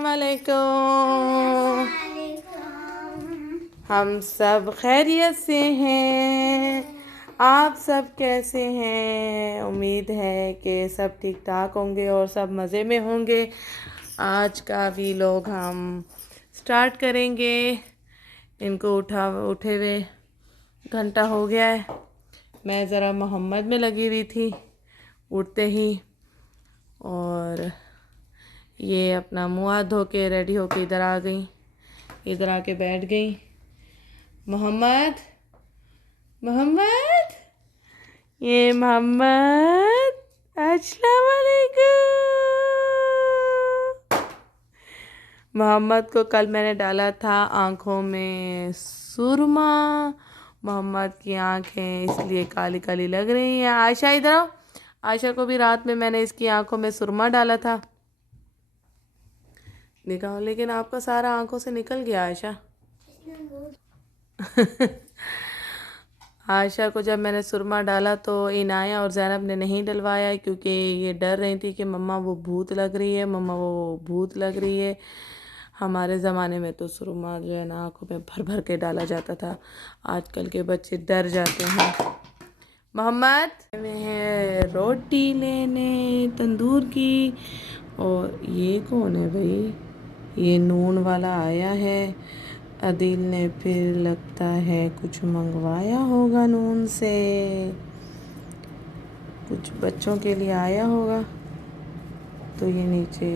अस्सलाम वालेकुम। हम सब खैरियत से हैं। आप सब कैसे हैं? उम्मीद है कि सब ठीक ठाक होंगे और सब मज़े में होंगे। आज का व्लॉग हम स्टार्ट करेंगे। इनको उठे हुए घंटा हो गया है। मैं ज़रा मोहम्मद में लगी हुई थी उठते ही, और ये अपना मुँह हाथ धो के रेडी होके इधर आ गई, इधर आके बैठ गई। मोहम्मद, मोहम्मद, ये मोहम्मद, अस्सलाम वालेकुम। मोहम्मद को कल मैंने डाला था आँखों में सुरमा। मोहम्मद की आँखें इसलिए काली काली लग रही हैं। आयशा इधर आओ। आयशा को भी रात में मैंने इसकी आँखों में सुरमा डाला था। निकाल, लेकिन आपका सारा आंखों से निकल गया आयशा। आयशा को जब मैंने सुरमा डाला तो इनाया और ज़ैनब ने नहीं डलवाया, क्योंकि ये डर रही थी कि मम्मा वो भूत लग रही है, मम्मा वो भूत लग रही है। हमारे ज़माने में तो सुरमा जो है ना आँखों में भर भर के डाला जाता था। आजकल के बच्चे डर जाते हैं। मोहम्मद में है रोटी लेने तंदूर की। और ये कौन है भाई? ये नून वाला आया है। अदील ने फिर लगता है कुछ मंगवाया होगा नून से, कुछ बच्चों के लिए आया होगा। तो ये नीचे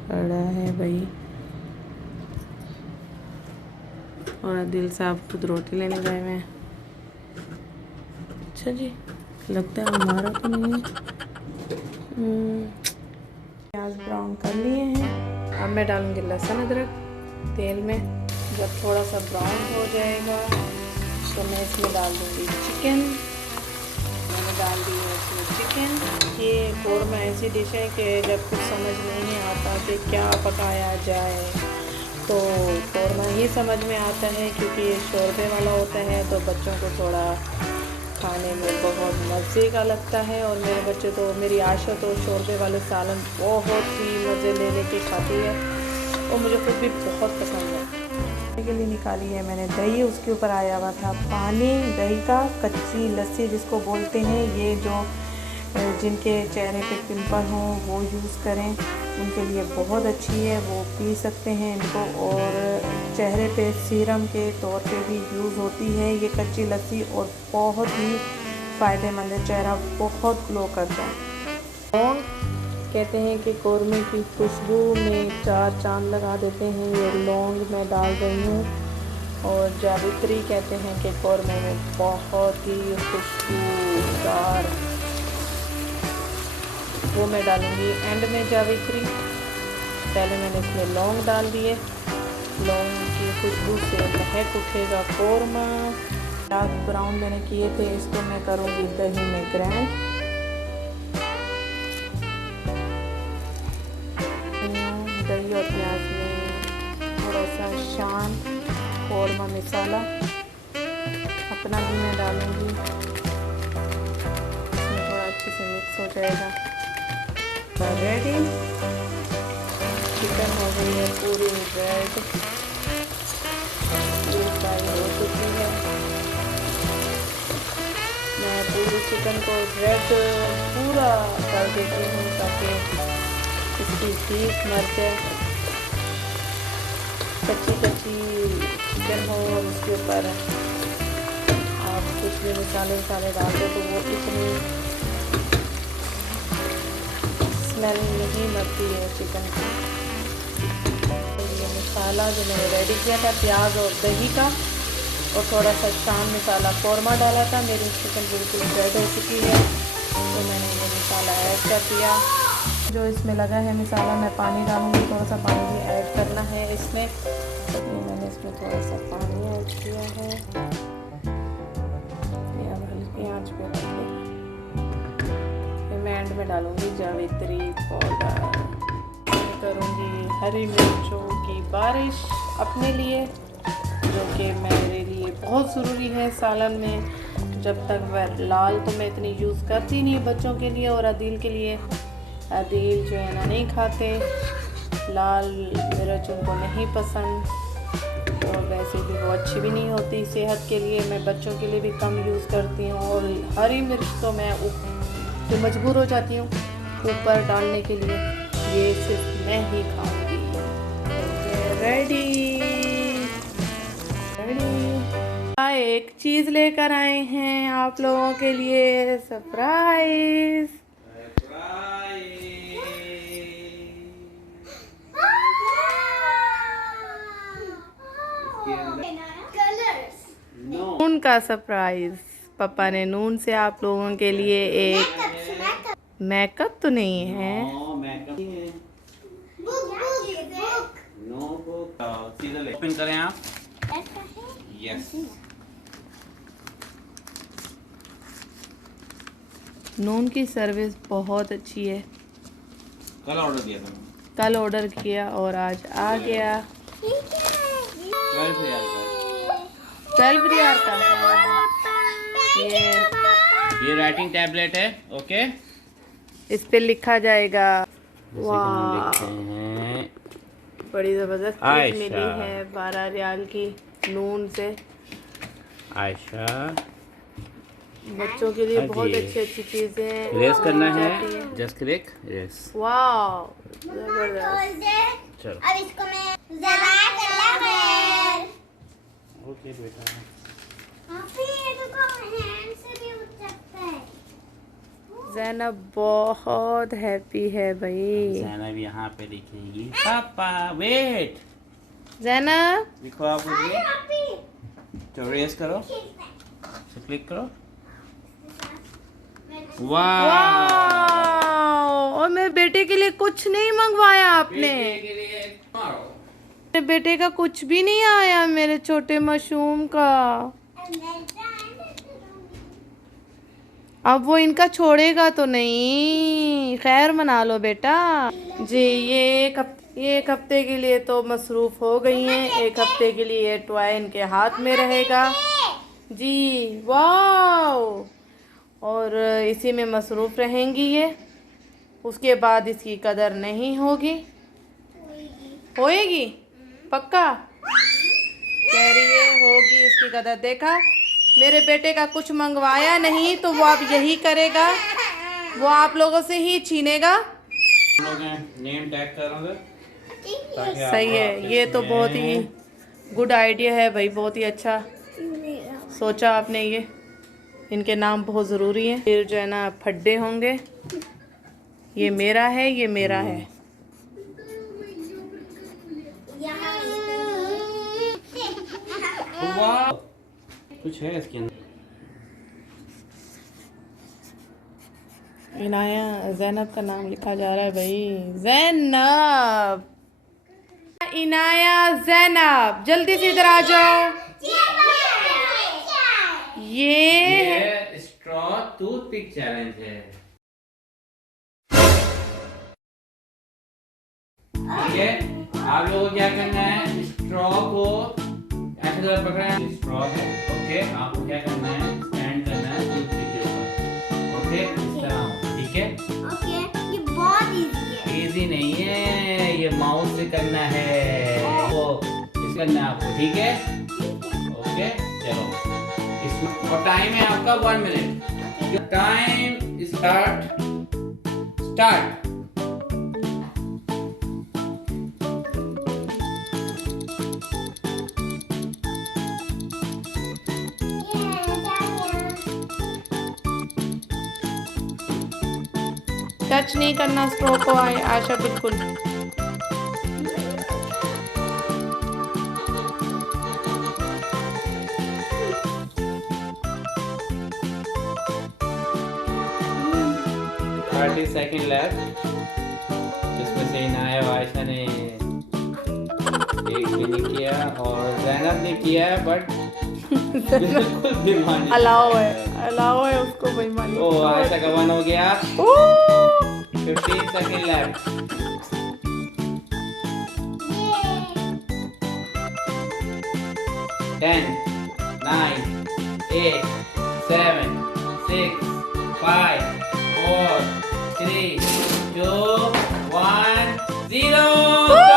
खड़ा है भाई, और अदील साहब खुद रोटी लेने गए हैं। अच्छा जी, लगता है हमारा तो नहीं है। प्याज ब्राउन कर लिए हैं। अब मैं डालूंगी लहसुन अदरक तेल में। जब थोड़ा सा ब्राउन हो जाएगा तो मैं इसमें डाल दूंगी चिकन। मैंने डाल दी है इसमें चिकन। ये कौरमा ऐसी डिश है कि जब कुछ समझ नहीं आता कि क्या पकाया जाए तो कौरमा ही समझ में आता है, क्योंकि ये शोरबे वाला होता है तो बच्चों को थोड़ा खाने में बहुत मज़े का लगता है। और मेरे बच्चे तो, मेरी आयशा तो शोरबे वाले सालन बहुत ही मज़े ले लेके खाती है, और मुझे खुद भी बहुत पसंद है। के लिए निकाली है मैंने दही, उसके ऊपर आया हुआ था पानी दही का। कच्ची लस्सी जिसको बोलते हैं, ये जो जिनके चेहरे पे पिंपल हों वो यूज़ करें, उनके लिए बहुत अच्छी है, वो पी सकते हैं इनको। और चेहरे पे सीरम के तौर पे भी यूज़ होती है ये कच्ची लस्सी, और बहुत ही फ़ायदेमंद है, चेहरा बहुत ग्लो करता है। लौंग कहते हैं कि कौरमे की खुशबू में चार चांद लगा देते हैं, ये लौंग मैं डाल रही हूँ। और जावित्री कहते हैं कि कौरमे में बहुत ही खुशबूदार, वो मैं डालूँगी एंड में जावित्री। पहले मैंने इसमें लौंग डाल दिए, लौंग की खुशबू से महक उठेगा कौरमा। प्याज ब्राउन मैंने किए थे, इसको मैं करूँगी दही में ग्राइंड। दही और प्याज में थोड़ा सा शान कौरमा मसाला अपना भी मैं डालूँगी, इसमें थोड़ा अच्छे से मिक्स हो जाएगा। रेडी, चिकन हो गई है पूरी रेड, फ्राई हो चुकी है। मैं पूरी चिकन को रेड पूरा कर देती हूँ ताकि इसकी हीट मर जाए। कच्ची कच्ची चिकन हो और उसके ऊपर आप कुछ भी मसाले डाल दो तो वो इतनी स्मेल नहीं मरती है चिकन की। तो ये मसाला जो मैंने रेडी किया था प्याज और दही का, और थोड़ा सा शान मसाला कौरमा डाला था। मेरी चिकन बिल्कुल रेड हो चुकी है तो मैंने ये मसाला ऐड कर दिया। जो इसमें लगा है मसाला, मैं पानी डालूँगी, थोड़ा सा पानी भी ऐड करना है इसमें। तो मैंने इसमें थोड़ा सा पानी ऐड किया है। अब हल्की आंच पे रखिए। फिर मैं एंड में डालूँगी जावित्री पाउडर। मैं करूँगी हरी मिर्चों की बारिश अपने लिए, जो कि मेरे लिए बहुत ज़रूरी है सालन में। जब तक वह लाल तो मैं इतनी यूज़ करती नहीं बच्चों के लिए, और अदील के लिए, अदील जो है ना नहीं खाते, लाल मिर्च उनको नहीं पसंद, और वैसे भी वो अच्छी भी नहीं होती सेहत के लिए। मैं बच्चों के लिए भी कम यूज़ करती हूँ, और हरी मिर्च तो मैं तो मजबूर हो जाती हूँ ऊपर डालने के लिए। ये सिर्फ मैं ही खाऊंगी। रेडी एक चीज़ लेकर आए हैं आप लोगों के लिए, सरप्राइज। नून का सरप्राइज। पापा ने नून से आप लोगों के लिए एक मेकअप तो नहीं है, ओपन करें आप। यस, नून की सर्विस बहुत अच्छी है। कल ऑर्डर दिया था, कल ऑर्डर किया और आज आ गया। 12 रियाल का। ये राइटिंग टैबलेट है। ओके, इस पे लिखा जाएगा। हम लिखते हैं बड़ी ज़बरदस्त चीज़ आयशा। मिली है 12 रियाल की नून से। आयशा, बच्चों के लिए हाँ बहुत जी। अच्छी चीज़ें रेस करना दी है, जाती हैं। Just click race. वाओ, जबरदस्त। चलो, अब इसको मैं जरा ओके बेटा। हैंड से भी उठ सकता है। ज़ैनब बहुत हैप्पी है भाई। ज़ैनब यहाँ पे लिखेगी पापा वेट। ज़ैनब लिखो आप मुझे, तो रेस करो, तो क्लिक करो। वाह, और मेरे बेटे के लिए कुछ नहीं मंगवाया आपने। के लिए मेरे बेटे का कुछ भी नहीं आया, मेरे छोटे मासूम का। अब वो इनका छोड़ेगा तो नहीं। खैर मना लो बेटा जी। ये एक हफ्ते के लिए तो मसरूफ़ हो गई हैं। एक हफ्ते के लिए ये टॉय इनके हाथ में रहेगा जी। वाओ, और इसी में मसरूफ़ रहेंगी ये। उसके बाद इसकी कदर नहीं होगी। होएगी पक्का कह रही है, होगी इसकी कदर। देखा, मेरे बेटे का कुछ मंगवाया नहीं तो वो अब यही करेगा, वो आप लोगों से ही छीनेगा। नेम टैग करोगे। सही है, ये तो बहुत ही गुड आइडिया है भाई, बहुत ही अच्छा सोचा आपने। ये इनके नाम बहुत ज़रूरी हैं, फिर जो है ना फड्डे होंगे। ये मेरा है, ये मेरा है। वाह, कुछ है इसके अंदर। इनाया ज़ैनब का नाम लिखा जा रहा है भाई। ज़ैनब, इनाया ज़ैनब, जल्दी से इधर आ जाओ। ये स्ट्रॉ टूथपिक चैलेंज है। ठीक है, आप लोगों को क्या करना है, स्ट्रॉ को ऐसे तरह पकड़ना है। स्ट्रॉ है, ओके। आपको क्या करना है, स्टैंड करना है टूथपिक के ऊपर। ओके, इस तरह। ठीक है, ओके, ये बहुत इजी है। इजी नहीं है, ये माउस से करना है। वो इस करना है आपको। ठीक है, ओके। चलो, इसमें और टाइम है आपका 1 मिनट। Time start. टच नहीं करना स्ट्रो को आयशा, बिल्कुल। सेकंड लेफ्ट, जिसमें से इनाया और आयशा ने एक भी नहीं किया और ज़ैनब ने किया है, बट बिल्कुल बेईमानी। अलाउ है उसको बेईमानी। ओ, आयशा का 1 हो गया। 15 second left. 10 9 8 7 6 5 4 3 2 1 0।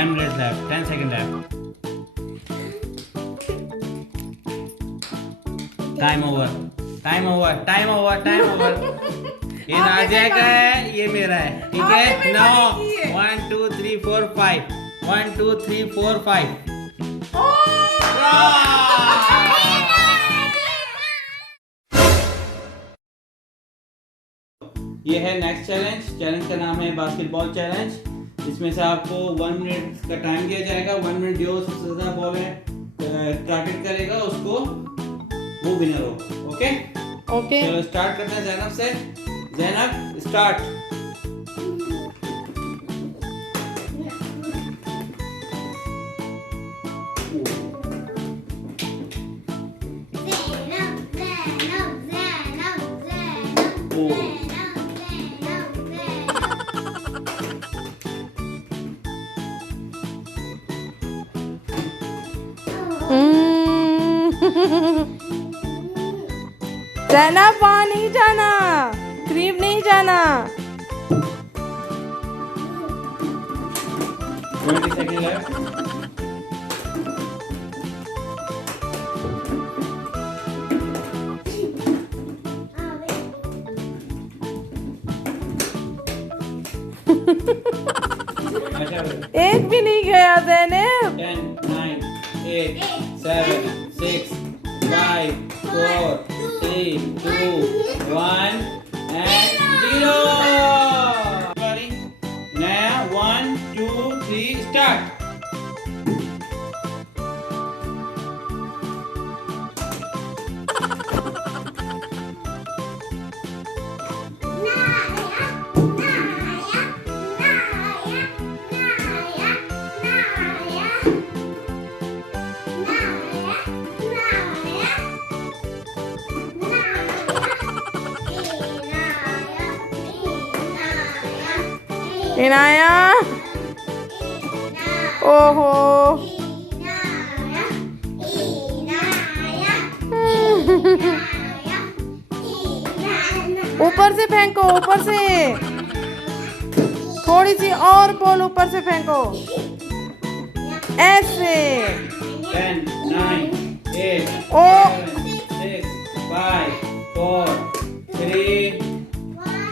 10 minutes left. 10 seconds left. Time over. Time over. Time over. Time over. ये नाजिया का है, ये मेरा है, ठीक है? No. 1 2 3 4 5. 1 2 3 4 5. ये है नेक्स्ट चैलेंज। चैलेंज का नाम है बास्केटबॉल चैलेंज। इसमें से आपको 1 मिनट का टाइम दिया जाएगा। 1 मिनट जो सबसे ज्यादा बॉल में टारगेट करेगा उसको वो विनर होगा। ओके ओके चलो स्टार्ट करते हैं ज़ैनब से। ज़ैनब स्टार्ट। ज़ैनब वहाँ नहीं जाना, करीब नहीं जाना। 20 seconds left. एक भी नहीं गया ज़ैनब। 10 9 8 7 6 5 4 3 2 1 and 0. नया 1 2 3 स्टार्ट। इनाया, ओहो ऊपर से फेंको, ऊपर से थोड़ी सी और बॉल ऊपर से फेंको, ऐसे। 10 9 8 ओ 7 6 5 4 3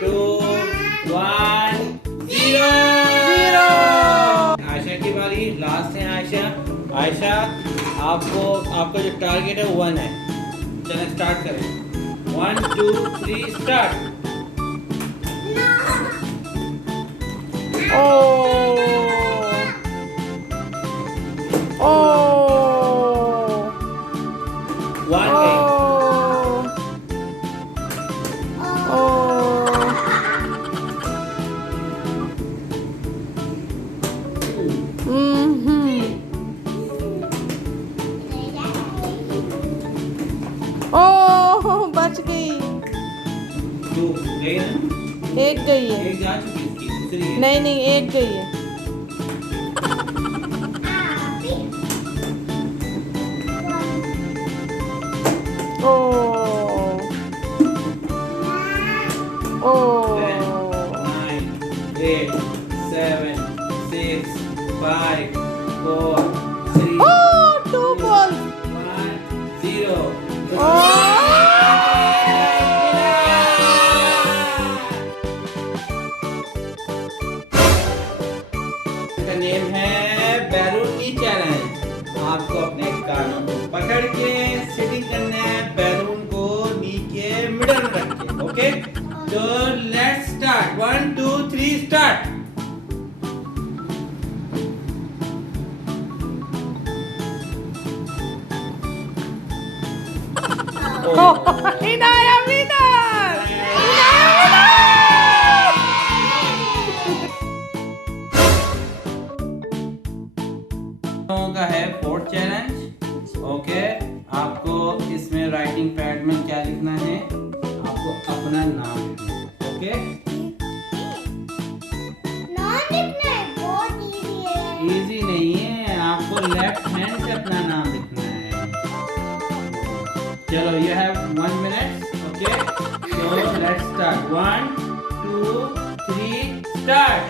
2 1 0। आयशा की बारी, लास्ट है आयशा। आयशा आपका जो टारगेट है 1 है। चलें स्टार्ट करें। 1 2 3 स्टार्ट। ओ ओ 1 गई। ओह बच गई। 2 गई ना? एक गई है। एक जा चुकी है, इसकी दूसरी है। नहीं नहीं एक गई है। ओ ओ 10 9 8 7 6 5 4 3 Oh, 2 balls. 1 0। इसका नेम है बैलूनी चैलेंज। आपको अपने कानों को पकड़ के सिटिंग करना है, बैलून को नी के मिडल में रख के। ओके तो let's start. 1 2 3 start. Inaya winner. का है 4th चैलेंज। ओके आपको इसमें राइटिंग पैड में क्या लिखना है? आपको अपना नाम लिखना है। ओके नाम लिखना है, बहुत इजी है। इजी नहीं है, आपको लेफ्ट हैंड से अपना नाम लिखना है। चलो you have 1 minute। Okay so let's start। 1 2 3 start।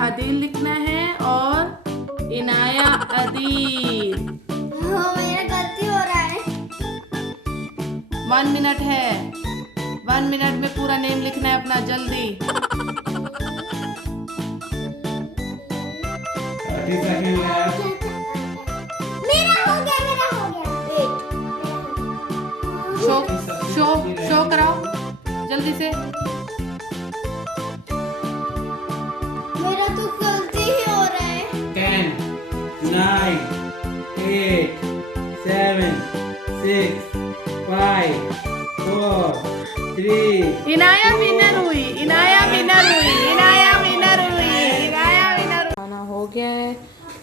Adil लिखना है और इनाया अदील। मेरा गलती हो रहा है। 1 मिनट है, 1 मिनट में पूरा नेम लिखना है अपना, जल्दी। 30 सेकंड left। मेरा हो गया। शो कराओ जल्दी से। मेरा तो गलती ही हो रहा है। 10 9 8 7 6 5 4 3। इनाया विनर हुई, इनाया विनर हुई, इनाया विनर हुई, इनाया विनर। खाना हो गया है।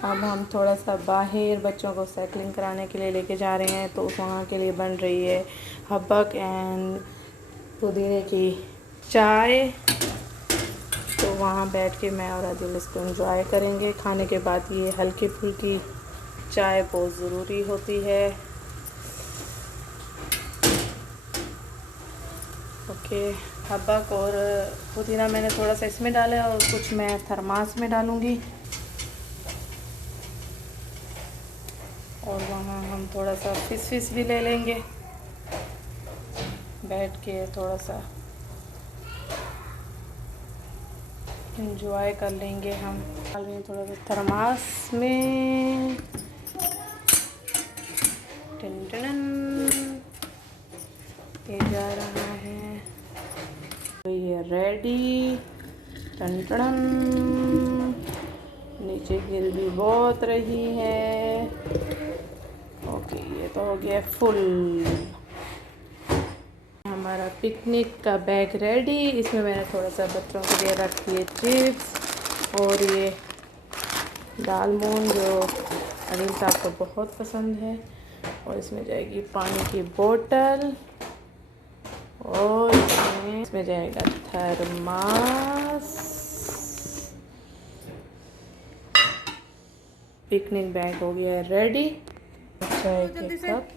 अब हम थोड़ा सा बाहर बच्चों को साइकिलिंग कराने के लिए लेके जा रहे हैं, तो वहाँ के लिए बन रही है हब्बक एंड पुदीने की चाय। तो वहाँ बैठ के मैं और आदिल इसको एंजॉय करेंगे। खाने के बाद ये हल्की फुल्की चाय बहुत ज़रूरी होती है। ओके, हब्बक और पुदीना मैंने थोड़ा सा इसमें डाला है और कुछ मैं थर्मास में डालूँगी। और वहाँ हम थोड़ा सा फिश भी ले लेंगे, बैठ के थोड़ा सा एंजॉय कर लेंगे। हम डाल रहे हैं थोड़ा सा थर्मास में। टन टन, ये जा रहा है, तो ये रेडी। टन टन, नीचे गिर भी बहुत रही है। ओके, ये तो हो गया फुल। हमारा पिकनिक का बैग रेडी। इसमें मैंने थोड़ा सा बच्चों के लिए रख दिए चिप्स और ये दाल मून जो अनिल साहब को बहुत पसंद है। और इसमें जाएगी पानी की बोतल और इसमें जाएगा थर्मास। पिकनिक बैग हो गया है रेडी। चाय के कप।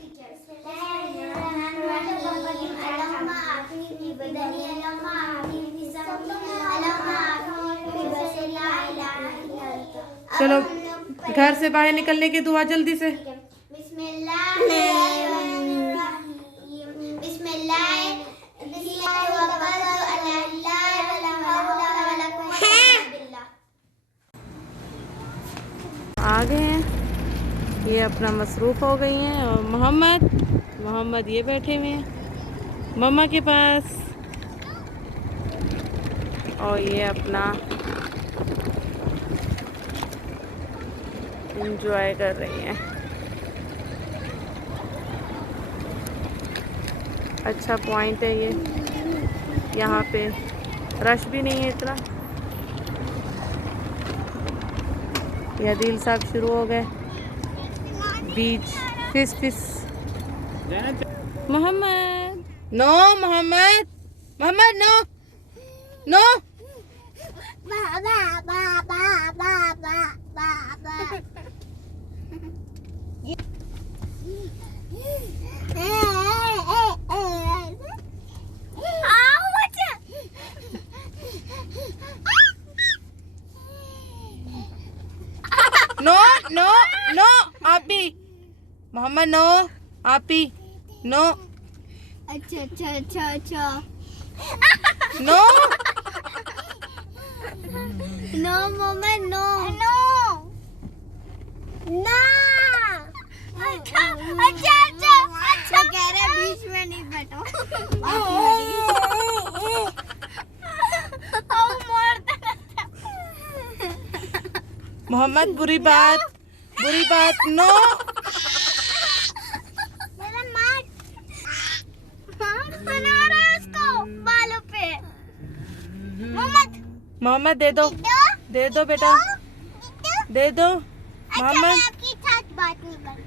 चलो घर से बाहर निकलने की दुआ जल्दी से। आ गए हैं, ये अपना मसरूफ़ हो गई हैं। और मोहम्मद ये बैठे हुए हैं मम्मा के पास, और ये अपना एंजॉय कर रही हैं। अच्छा पॉइंट है ये, यहाँ पे रश भी नहीं है इतना। ये आदिल साहब शुरू हो गए बीच फिश। मोहम्मद नो। नो आपी, मोहम्मद नो, आपी नो। अच्छा नो मम्मा नो। अच्छा कह रहे बीच में नहीं बैठो। मोहम्मद बुरी बात नो। मेरा मार बना रहा है उसको बालों पे। मोहम्मद दे दो बेटा, दे दो मोहम्मद। आपकी साथ बात नहीं करनी।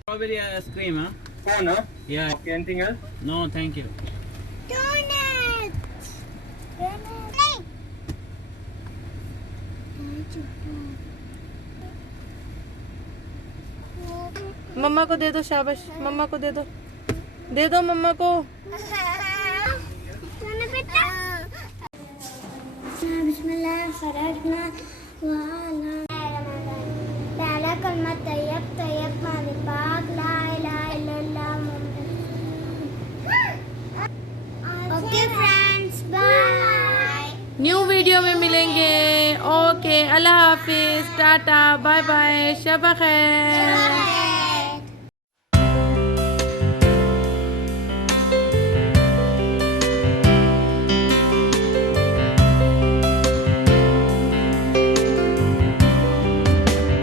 Strawberry ice cream, huh? Fun, huh? Yeah. Okay, anything else? No, thank you. Donuts. मम्मा को दे दो, शाबाश, मम्मा को दे दो मम्मा को। पहला कलमा तैयब तैयब माने पाक ला इलाहा इल्लल्लाह okay friends bye new video में मिलेंगे। ओके, अल्लाह हाफिज, टाटा, बाय बाय, शब खैर।